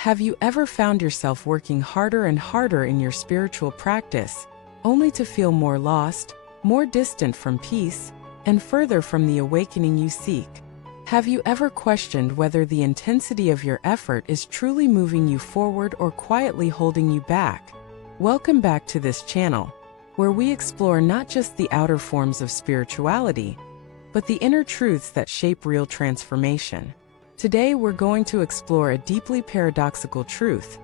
Have you ever found yourself working harder and harder in your spiritual practice, only to feel more lost, more distant from peace, and further from the awakening you seek? Have you ever questioned whether the intensity of your effort is truly moving you forward or quietly holding you back? Welcome back to this channel, where we explore not just the outer forms of spirituality, but the inner truths that shape real transformation. Today we're going to explore a deeply paradoxical truth.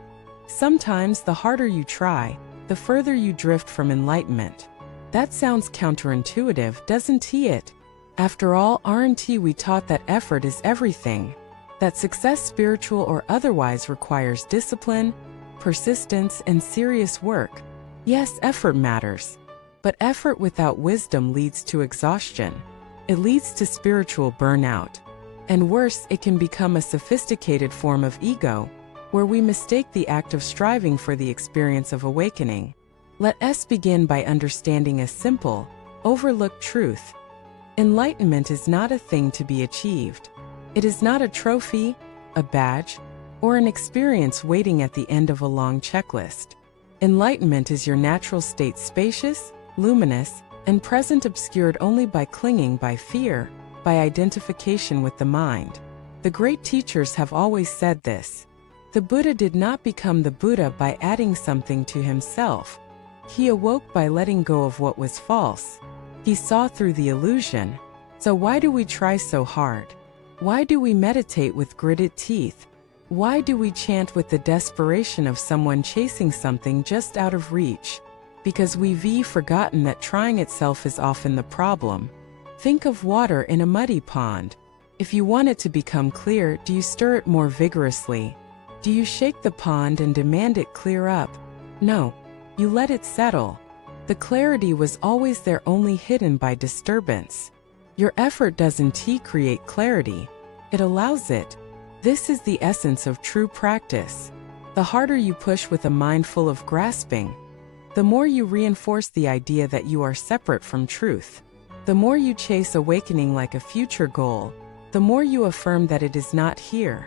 Sometimes the harder you try, the further you drift from enlightenment. That sounds counterintuitive, doesn't it? After all, aren't we taught that effort is everything? That success, spiritual or otherwise, requires discipline, persistence, and serious work. Yes, effort matters. But effort without wisdom leads to exhaustion. It leads to spiritual burnout. And worse, it can become a sophisticated form of ego, where we mistake the act of striving for the experience of awakening. Let us begin by understanding a simple, overlooked truth. Enlightenment is not a thing to be achieved. It is not a trophy, a badge, or an experience waiting at the end of a long checklist. Enlightenment is your natural state, spacious, luminous, and present, obscured only by clinging, by fear, by identification with the mind. The great teachers have always said this. The Buddha did not become the Buddha by adding something to himself. He awoke by letting go of what was false. He saw through the illusion. So why do we try so hard? Why do we meditate with gritted teeth? Why do we chant with the desperation of someone chasing something just out of reach? Because we've forgotten that trying itself is often the problem. Think of water in a muddy pond. If you want it to become clear, do you stir it more vigorously? Do you shake the pond and demand it clear up? No, you let it settle. The clarity was always there, only hidden by disturbance. Your effort doesn't create clarity, it allows it. This is the essence of true practice. The harder you push with a mind full of grasping, the more you reinforce the idea that you are separate from truth. The more you chase awakening like a future goal, the more you affirm that it is not here.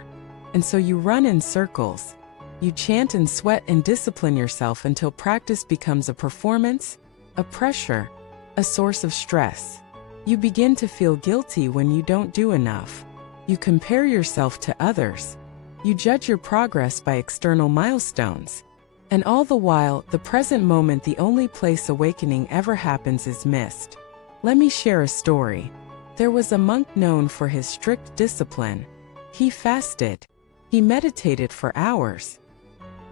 And so you run in circles. You chant and sweat and discipline yourself until practice becomes a performance, a pressure, a source of stress. You begin to feel guilty when you don't do enough. You compare yourself to others. You judge your progress by external milestones. And all the while, the present moment, the only place awakening ever happens, is missed. Let me share a story. There was a monk known for his strict discipline. He fasted. He meditated for hours.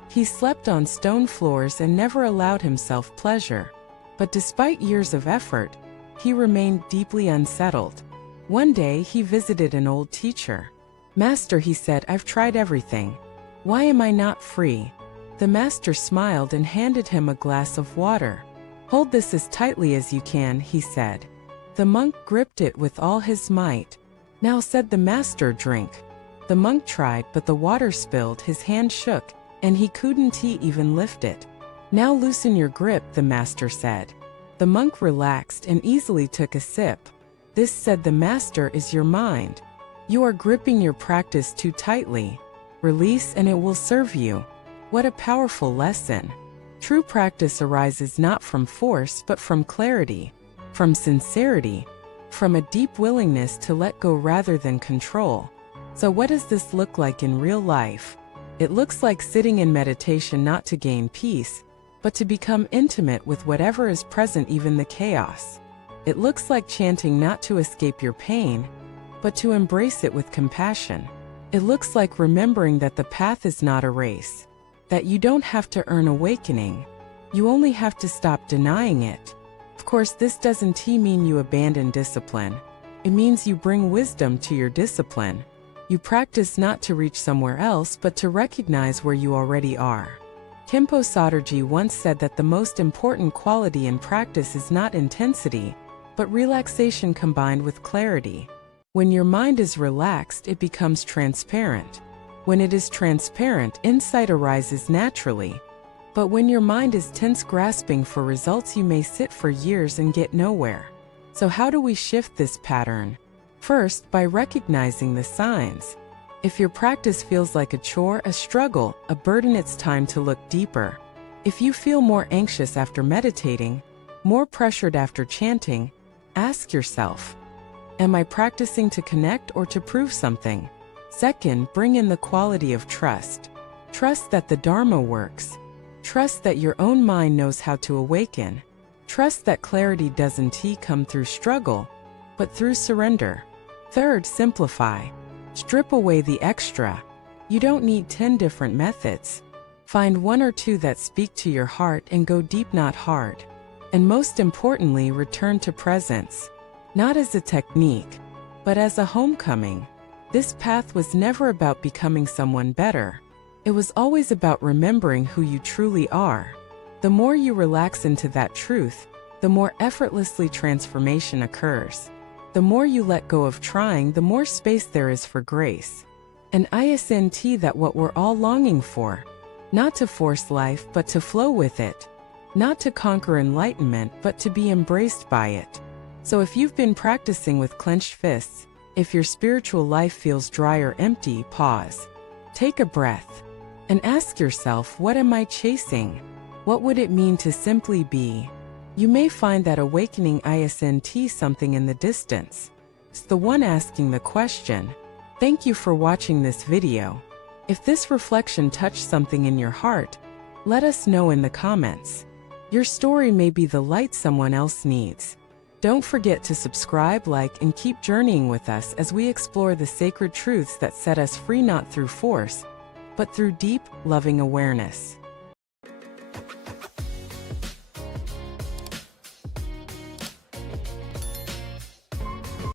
He slept on stone floors and never allowed himself pleasure. But despite years of effort, he remained deeply unsettled. One day he visited an old teacher. "Master," he said, "I've tried everything. Why am I not free?" The master smiled and handed him a glass of water. "Hold this as tightly as you can," he said. The monk gripped it with all his might. "Now," said the master, "drink." The monk tried, but the water spilled, his hand shook, and he couldn't even lift it. "Now loosen your grip," the master said. The monk relaxed and easily took a sip. "This," said the master, "is your mind. You are gripping your practice too tightly. Release and it will serve you." What a powerful lesson. True practice arises not from force but from clarity, from sincerity, from a deep willingness to let go rather than control. So what does this look like in real life? It looks like sitting in meditation not to gain peace, but to become intimate with whatever is present, even the chaos. It looks like chanting not to escape your pain, but to embrace it with compassion. It looks like remembering that the path is not a race, that you don't have to earn awakening. You only have to stop denying it. Of course, this doesn't mean you abandon discipline. It means you bring wisdom to your discipline. You practice not to reach somewhere else, but to recognize where you already are. Khenpo Soterji once said that the most important quality in practice is not intensity, but relaxation combined with clarity. When your mind is relaxed, it becomes transparent. When it is transparent, insight arises naturally. But when your mind is tense, grasping for results, you may sit for years and get nowhere. So how do we shift this pattern? First, by recognizing the signs. If your practice feels like a chore, a struggle, a burden, it's time to look deeper. If you feel more anxious after meditating, more pressured after chanting, ask yourself, am I practicing to connect or to prove something? Second, bring in the quality of trust. Trust that the Dharma works. Trust that your own mind knows how to awaken. Trust that clarity doesn't come through struggle, but through surrender. Third, simplify. Strip away the extra. You don't need 10 different methods. Find one or two that speak to your heart and go deep, not hard. And most importantly, return to presence. Not as a technique, but as a homecoming. This path was never about becoming someone better. It was always about remembering who you truly are. The more you relax into that truth, the more effortlessly transformation occurs. The more you let go of trying, the more space there is for grace. And isn't that what we're all longing for? Not to force life, but to flow with it. Not to conquer enlightenment, but to be embraced by it. So if you've been practicing with clenched fists, if your spiritual life feels dry or empty, pause. Take a breath. And ask yourself, what am I chasing? What would it mean to simply be? You may find that awakening isn't something in the distance. It's the one asking the question. Thank you for watching this video. If this reflection touched something in your heart, let us know in the comments. Your story may be the light someone else needs. Don't forget to subscribe, like, and keep journeying with us as we explore the sacred truths that set us free, not through force, but through deep, loving awareness.